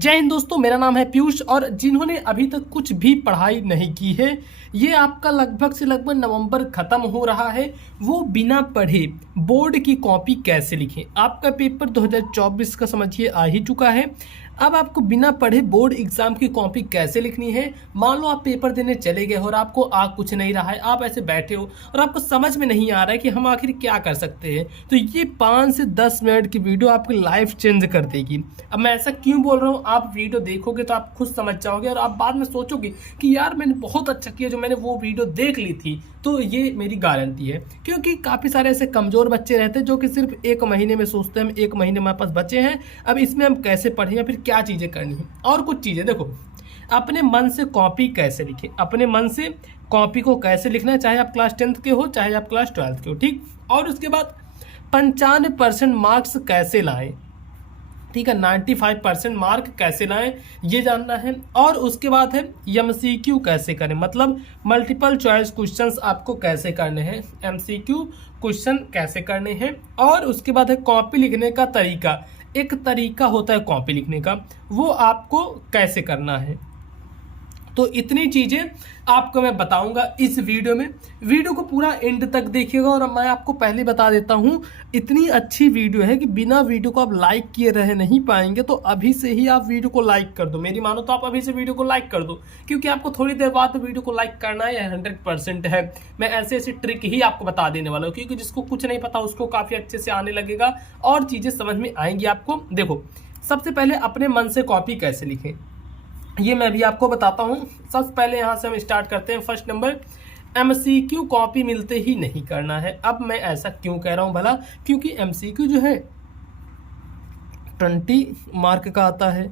जय हिंद दोस्तों, मेरा नाम है पीयूष। और जिन्होंने अभी तक कुछ भी पढ़ाई नहीं की है, ये आपका लगभग से लगभग नवंबर खत्म हो रहा है, वो बिना पढ़े बोर्ड की कॉपी कैसे लिखें। आपका पेपर 2024 का समझिए आ ही चुका है। अब आपको बिना पढ़े बोर्ड एग्जाम की कॉपी कैसे लिखनी है। मान लो आप पेपर देने चले गए और आपको आ कुछ नहीं रहा है, आप ऐसे बैठे हो और आपको समझ में नहीं आ रहा है कि हम आखिर क्या कर सकते हैं, तो ये 5 से 10 मिनट की वीडियो आपकी लाइफ चेंज कर देगी। अब मैं ऐसा क्यों बोल रहा हूँ, आप वीडियो देखोगे तो आप खुद समझ जाओगे और आप बाद में सोचोगे कि यार मैंने बहुत अच्छा किया जो मैंने वो वीडियो देख ली थी। तो ये मेरी गारंटी है, क्योंकि काफ़ी सारे ऐसे कमज़ोर बच्चे रहते हैं जो कि सिर्फ 1 महीने में सोचते हैं हम 1 महीने हमारे पास बचे हैं, अब इसमें हम कैसे पढ़ें या फिर क्या चीज़ें करनी है। और कुछ चीज़ें देखो, अपने मन से कॉपी कैसे लिखें, अपने मन से कॉपी को कैसे लिखना है, चाहे आप क्लास 10th के हो चाहे आप क्लास 12th के हो, ठीक। और उसके बाद 95% मार्क्स कैसे लाएं, ठीक है, 95% मार्क कैसे लाएं ये जानना है। और उसके बाद है एमसीक्यू कैसे करें, मतलब मल्टीपल चॉइस क्वेश्चंस आपको कैसे करने हैं, एमसीक्यू क्वेश्चन कैसे करने हैं। और उसके बाद है कॉपी लिखने का तरीका, एक तरीका होता है कॉपी लिखने का, वो आपको कैसे करना है। तो इतनी चीज़ें आपको मैं बताऊंगा इस वीडियो में। वीडियो को पूरा एंड तक देखिएगा। और मैं आपको पहले बता देता हूं, इतनी अच्छी वीडियो है कि बिना वीडियो को आप लाइक किए रह नहीं पाएंगे। तो अभी से ही आप वीडियो को लाइक कर दो, मेरी मानो तो आप अभी से वीडियो को लाइक कर दो, क्योंकि आपको थोड़ी देर बाद तो वीडियो को लाइक करना है, 100% है। मैं ऐसे ऐसे ट्रिक ही आपको बता देने वाला हूँ, क्योंकि जिसको कुछ नहीं पता उसको काफ़ी अच्छे से आने लगेगा और चीज़ें समझ में आएंगी आपको। देखो, सबसे पहले अपने मन से कॉपी कैसे लिखें ये मैं भी आपको बताता हूं। सबसे पहले यहां से हम स्टार्ट करते हैं। फर्स्ट नंबर, एमसीक्यू कॉपी मिलते ही नहीं करना है। अब मैं ऐसा क्यों कह रहा हूं भला, क्योंकि एमसीक्यू जो है 20 मार्क का आता है।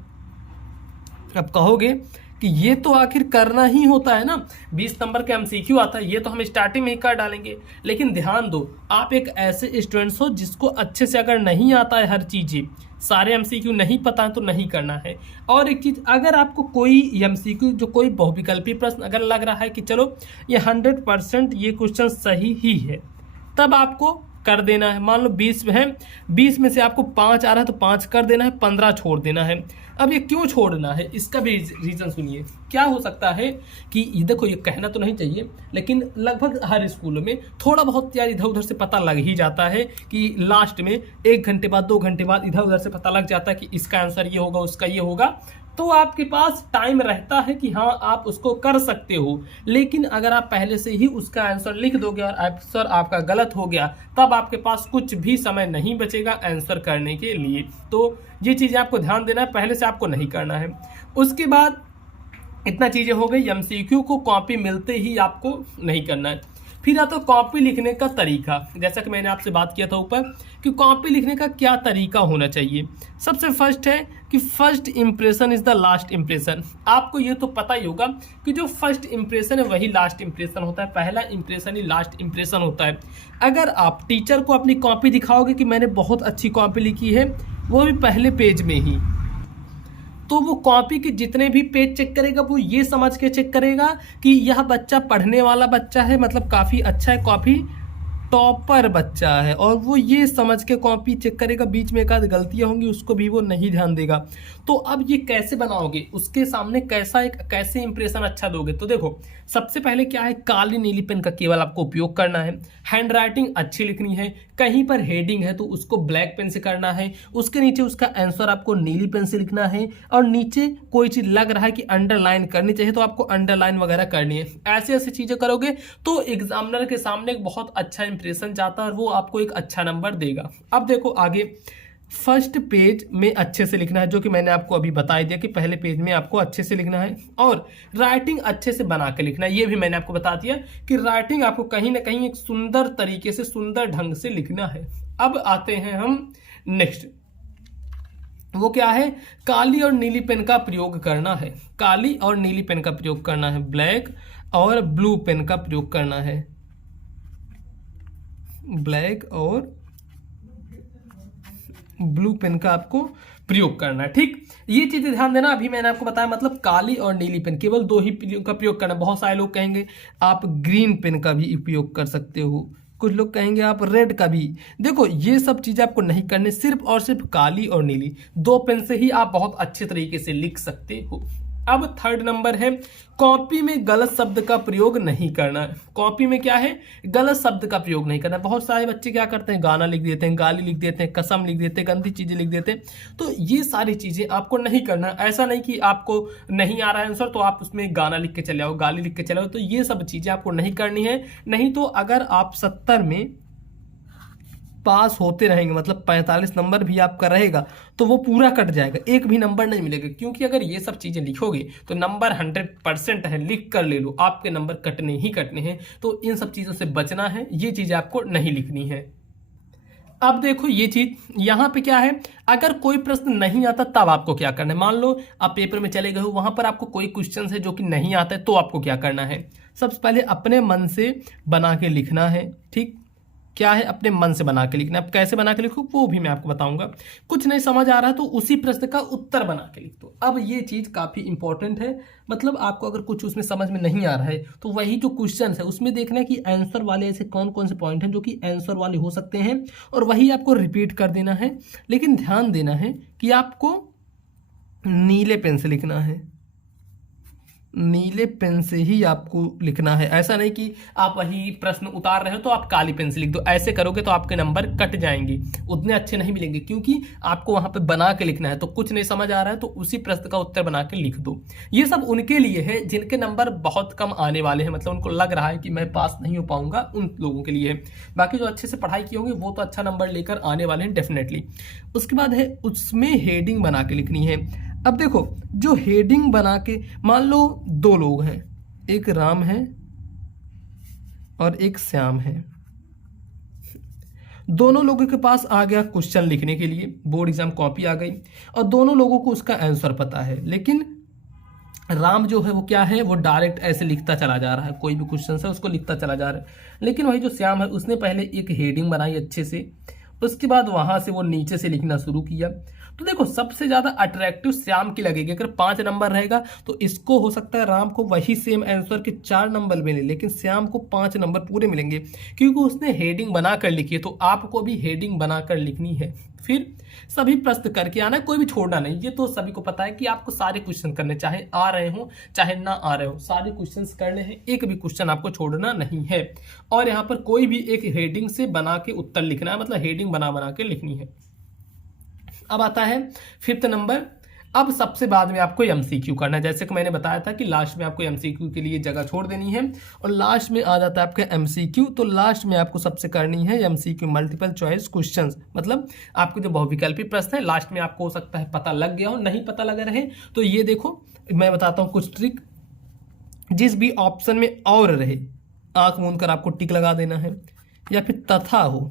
अब कहोगे कि ये तो आखिर करना ही होता है ना, 20 नंबर का एमसीक्यू आता है, ये तो हम स्टार्टिंग में ही कर डालेंगे। लेकिन ध्यान दो, आप एक ऐसे स्टूडेंट्स हो जिसको अच्छे से अगर नहीं आता है हर चीज़, सारे एमसीक्यू नहीं पता है तो नहीं करना है। और एक चीज़, अगर आपको कोई एमसीक्यू जो कोई बहुविकल्पी प्रश्न अगर लग रहा है कि चलो ये 100% ये क्वेश्चन सही ही है, तब आपको कर देना है। मान लो 20 में है, 20 में से आपको 5 आ रहा है तो 5 कर देना है, 15 छोड़ देना है। अब ये क्यों छोड़ना है, इसका भी रीज़न सुनिए। क्या हो सकता है कि ये देखो, ये कहना तो नहीं चाहिए, लेकिन लगभग हर स्कूलों में थोड़ा बहुत यार इधर उधर से पता लग ही जाता है कि लास्ट में 1 घंटे बाद 2 घंटे बाद इधर उधर से पता लग जाता है कि इसका आंसर ये होगा, उसका ये होगा। तो आपके पास टाइम रहता है कि हाँ आप उसको कर सकते हो। लेकिन अगर आप पहले से ही उसका आंसर लिख दोगे और आंसर आपका गलत हो गया, तब आपके पास कुछ भी समय नहीं बचेगा आंसर करने के लिए। तो ये चीज़ें आपको ध्यान देना है, पहले से आपको नहीं करना है। उसके बाद इतना चीज़ें हो गई, एमसीक्यू को कॉपी मिलते ही आपको नहीं करना है। फिर आता कॉपी लिखने का तरीका, जैसा कि मैंने आपसे बात किया था ऊपर कि कॉपी लिखने का क्या तरीका होना चाहिए। सबसे फर्स्ट है कि first impression is the last impression. आपको ये तो पता ही होगा कि जो फर्स्ट इंप्रेशन है वही लास्ट इंप्रेशन होता है, पहला इंप्रेशन ही लास्ट इंप्रेशन होता है। अगर आप टीचर को अपनी कॉपी दिखाओगे कि मैंने बहुत अच्छी कॉपी लिखी है, वो भी पहले पेज में ही, तो वो कॉपी के जितने भी पेज चेक करेगा वो ये समझ के चेक करेगा कि यह बच्चा पढ़ने वाला बच्चा है, मतलब काफ़ी अच्छा है, काफ़ी टॉपर बच्चा है। और वो ये समझ के कॉपी चेक करेगा, बीच में एक आध गलतियाँ होंगी उसको भी वो नहीं ध्यान देगा। तो अब ये कैसे बनाओगे, उसके सामने कैसे इंप्रेशन अच्छा दोगे। तो देखो, सबसे पहले क्या है, काली नीली पेन का केवल आपको उपयोग करना है। हैंड राइटिंग अच्छी लिखनी है, कहीं पर हेडिंग है तो उसको ब्लैक पेन से करना है, उसके नीचे उसका आंसर आपको नीली पेन से लिखना है। और नीचे कोई चीज़ लग रहा है कि अंडरलाइन करनी चाहिए तो आपको अंडरलाइन वगैरह करनी है। ऐसे ऐसे चीज़ें करोगे तो एग्जामिनर के सामने एक बहुत अच्छा इंप्रेशन जाता है और वो आपको एक अच्छा नंबर देगा। अब देखो आगे, फर्स्ट पेज में अच्छे से लिखना है, जो कि मैंने आपको अभी बता दिया कि पहले पेज में आपको अच्छे से लिखना है। और राइटिंग अच्छे से बना के लिखना है, ये भी मैंने आपको बता दिया कि राइटिंग आपको कहीं ना कहीं एक सुंदर तरीके से, सुंदर ढंग से लिखना है। अब आते हैं हम नेक्स्ट, वो क्या है, काली और नीली पेन का प्रयोग करना है। काली और नीली पेन का प्रयोग करना है, ब्लैक और ब्लू पेन का प्रयोग करना है, ब्लैक और ब्लू पेन का आपको प्रयोग करना है, ठीक। ये चीजें ध्यान देना। अभी मैंने आपको बताया, मतलब काली और नीली पेन केवल 2 ही का प्रयोग करना। बहुत सारे लोग कहेंगे आप ग्रीन पेन का भी उपयोग कर सकते हो, कुछ लोग कहेंगे आप रेड का भी। देखो ये सब चीज़ें आपको नहीं करनी, सिर्फ और सिर्फ काली और नीली 2 पेन से ही आप बहुत अच्छे तरीके से लिख सकते हो। अब थर्ड नंबर है कॉपी में गलत शब्द का प्रयोग नहीं करना। कॉपी में क्या है, गलत शब्द का प्रयोग नहीं करना। बहुत सारे बच्चे क्या करते हैं, गाना लिख देते हैं, गाली लिख देते हैं, कसम लिख देते हैं, गंदी चीजें लिख देते हैं। तो ये सारी चीजें आपको नहीं करना। ऐसा नहीं कि आपको नहीं आ रहा है आंसर तो आप उसमें गाना लिख के चले आओ, गाली लिख के चले आओ, तो ये सब चीजें आपको नहीं करनी है। नहीं तो अगर आप 70 में पास होते रहेंगे, मतलब 45 नंबर भी आपका रहेगा, तो वो पूरा कट जाएगा, एक भी नंबर नहीं मिलेगा। क्योंकि अगर ये सब चीजें लिखोगे तो नंबर 100% है, लिख कर ले लो, आपके नंबर कटने ही कटने हैं। तो इन सब चीजों से बचना है, ये चीजें आपको नहीं लिखनी है। अब देखो ये चीज यहाँ पे क्या है, अगर कोई प्रश्न नहीं आता तब आपको क्या करना है। मान लो आप पेपर में चले गए हो, वहां पर आपको कोई क्वेश्चन है जो कि नहीं आता है, तो आपको क्या करना है, सबसे पहले अपने मन से बना के लिखना है। ठीक, क्या है, अपने मन से बना के लिखना। अब कैसे बना के लिखो वो भी मैं आपको बताऊंगा। कुछ नहीं समझ आ रहा है तो उसी प्रश्न का उत्तर बना के लिख दो। अब ये चीज़ काफ़ी इंपॉर्टेंट है, मतलब आपको अगर कुछ उसमें समझ में नहीं आ रहा है तो वही जो क्वेश्चन है उसमें देखना है कि आंसर वाले ऐसे कौन कौन से पॉइंट हैं जो कि आंसर वाले हो सकते हैं, और वही आपको रिपीट कर देना है। लेकिन ध्यान देना है कि आपको नीले पेन से लिखना है, नीले पेन से ही आपको लिखना है। ऐसा नहीं कि आप वही प्रश्न उतार रहे हो तो आप काली पेन से लिख दो। ऐसे करोगे तो आपके नंबर कट जाएंगे, उतने अच्छे नहीं मिलेंगे, क्योंकि आपको वहां पे बना के लिखना है। तो कुछ नहीं समझ आ रहा है तो उसी प्रश्न का उत्तर बना के लिख दो। ये सब उनके लिए है जिनके नंबर बहुत कम आने वाले हैं, मतलब उनको लग रहा है कि मैं पास नहीं हो पाऊंगा, उन लोगों के लिए है। बाकी जो अच्छे से पढ़ाई किए होंगे वो तो अच्छा नंबर लेकर आने वाले हैं डेफिनेटली। उसके बाद है उसमें हेडिंग बना के लिखनी है। अब देखो जो हेडिंग बना के, मान लो 2 लोग हैं, एक राम है और एक श्याम है। दोनों लोगों के पास आ गया क्वेश्चन लिखने के लिए, बोर्ड एग्जाम कॉपी आ गई और दोनों लोगों को उसका आंसर पता है। लेकिन राम जो है वो क्या है, वो डायरेक्ट ऐसे लिखता चला जा रहा है, कोई भी क्वेश्चन है उसको लिखता चला जा रहा है। लेकिन वही जो श्याम है उसने पहले एक हेडिंग बनाई अच्छे से, उसके बाद वहां से वो नीचे से लिखना शुरू किया। तो देखो सबसे ज्यादा अट्रैक्टिव श्याम की लगेगी। अगर 5 नंबर रहेगा तो इसको हो सकता है राम को वही सेम आंसर के 4 नंबर मिले, लेकिन श्याम को 5 नंबर पूरे मिलेंगे क्योंकि उसने हेडिंग बनाकर लिखी है। तो आपको भी हेडिंग बनाकर लिखनी है, फिर सभी प्रश्न करके आना है, कोई भी छोड़ना नहीं। ये तो सभी को पता है कि आपको सारे क्वेश्चन करने, चाहे आ रहे हो चाहे ना आ रहे हो, सारे क्वेश्चन करने हैं, एक भी क्वेश्चन आपको छोड़ना नहीं है। और यहाँ पर कोई भी एक हेडिंग से बना के उत्तर लिखना है, मतलब हेडिंग बना बना के लिखनी है। अब आता है 5th नंबर। अब सबसे बाद में आपको एमसीक्यू करना है। जैसे कि मैंने बताया था कि लास्ट में आपको एमसीक्यू के लिए जगह छोड़ देनी है, और लास्ट में आ जाता है आपका एमसीक्यू। तो लास्ट में आपको सबसे करनी है एमसीक्यू, मल्टीपल चॉइस क्वेश्चंस, मतलब आपके जो बहुविकल्पी प्रश्न है लास्ट में आपको हो सकता है पता लग गया हो, नहीं पता लग रहे तो ये देखो मैं बताता हूँ कुछ ट्रिक। जिस भी ऑप्शन में और रहे आंख मूंद कर आपको टिक लगा देना है, या फिर तथा हो,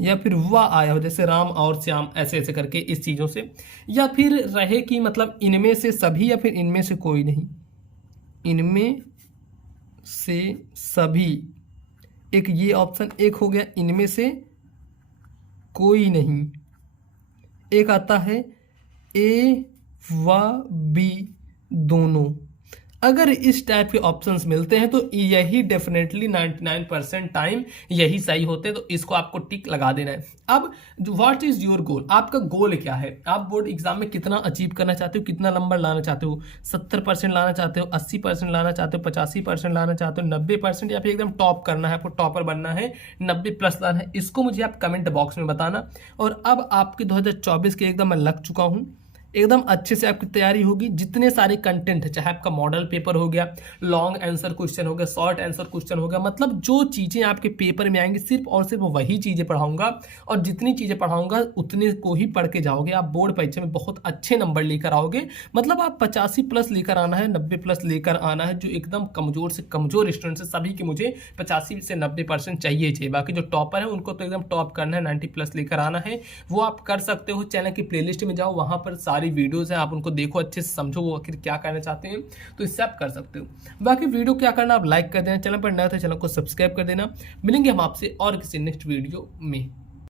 या फिर वह आया हो, जैसे राम और श्याम ऐसे ऐसे करके इस चीज़ों से, या फिर रहे कि मतलब इनमें से सभी या फिर इनमें से कोई नहीं, इनमें से सभी, एक ये ऑप्शन एक हो गया, इनमें से कोई नहीं। एक आता है ए व बी दोनों। अगर इस टाइप के ऑप्शंस मिलते हैं तो यही डेफिनेटली 99% टाइम यही सही होते हैं, तो इसको आपको टिक लगा देना है। अब व्हाट इज योर गोल, आपका गोल क्या है, आप बोर्ड एग्जाम में कितना अचीव करना चाहते हो, कितना नंबर लाना चाहते हो, 70% लाना चाहते हो, 80% लाना चाहते हो, 85% लाना चाहते हो, 90%, या फिर एकदम टॉप करना है, आपको टॉपर बनना है, 90+ लाना है, इसको मुझे आप कमेंट बॉक्स में बताना। और अब आपके 2024 के एकदम मैं लग चुका हूँ, एकदम अच्छे से आपकी तैयारी होगी। जितने सारे कंटेंट है, चाहे आपका मॉडल पेपर हो गया, लॉन्ग आंसर क्वेश्चन हो गया, शॉर्ट आंसर क्वेश्चन हो गया, मतलब जो चीज़ें आपके पेपर में आएंगी सिर्फ और सिर्फ वही चीज़ें पढ़ाऊंगा, और जितनी चीज़ें पढ़ाऊंगा उतने को ही पढ़ के जाओगे। आप बोर्ड परीक्षा में बहुत अच्छे नंबर लेकर आओगे, मतलब आप 85+ लेकर आना है, 90+ लेकर आना है। जो एकदम कमज़ोर से कमज़ोर स्टूडेंट है सभी के मुझे 85 से 90% चाहिए। बाकी जो टॉपर है उनको तो एकदम टॉप करना है, 90+ लेकर आना है। वो आप कर सकते हो, चैनल की प्लेलिस्ट में जाओ, वहाँ पर सारी वीडियोस हैं, आप उनको देखो, अच्छे से समझो वो आखिर क्या करना चाहते हैं, तो इससे आप कर सकते हो। बाकी वीडियो क्या करना, आप लाइक कर देना, चैनल पर नया तो चैनल को सब्सक्राइब कर देना। मिलेंगे हम आपसे और किसी नेक्स्ट वीडियो में।